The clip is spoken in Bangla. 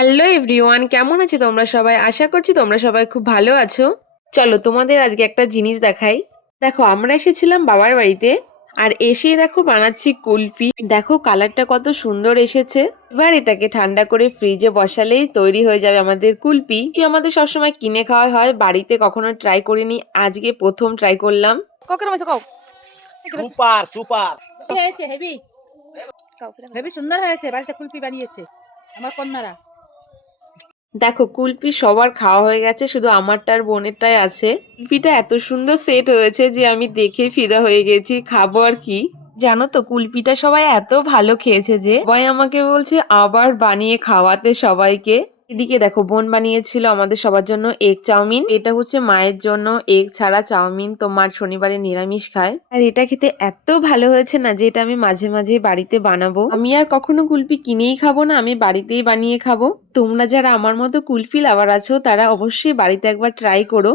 হ্যালো এভরিওয়ান, কেমন আছো তোমরা সবাই? আশা করছি তোমরা সবাই খুব ভালো আছো। চলো তোমাদের আজকে একটা জিনিস দেখাই। দেখো, আমরা এসেছিলাম বাবার বাড়িতে, আর এসেই দেখো বানাচ্ছি কুলফি। দেখো কালারটা কত সুন্দর এসেছে। এবার এটাকে ঠান্ডা করে ফ্রিজে বসালেই তৈরি হয়ে যাবে আমাদের কুলফি। কি আমাদের সবসময় কিনে খাওয়া হয়, বাড়িতে কখনো ট্রাই করিনি, আজকে প্রথম ট্রাই করলাম। ককের মাছ কও সুপার সুপার হয়েছে হেভি হেভি সুন্দর হয়েছে। বাড়িতে কুলপি বানিয়েছে আমার কন্যারা। দেখো কুলপি সবার খাওয়া হয়ে গেছে, শুধু আমারটা আর বোনেরটাই আছে। কুলপিটা এত সুন্দর সেট হয়েছে যে আমি দেখে ফিদা হয়ে গেছি, খাবো আর কি। জানো তো কুলপিটা সবাই এত ভালো খেয়েছে যে সবাই আমাকে বলছে আবার বানিয়ে খাওয়াতে সবাইকে। এদিকে দেখো বোন বানিয়েছিল আমাদের সবার জন্য এগ চাউমিন। এটা হচ্ছে মায়ের জন্য এগ ছাড়া চাউমিন, তো মার শনিবারে নিরামিষ খায়। আর এটা খেতে এত ভালো হয়েছে না যে এটা আমি মাঝে মাঝে বাড়িতে বানাবো। আমি আর কখনো কুলপি কিনেই খাবো না, আমি বাড়িতেই বানিয়ে খাবো। তোমরা যারা আমার মতো কুলফি লাভার আছো তারা অবশ্যই বাড়িতে একবার ট্রাই করো।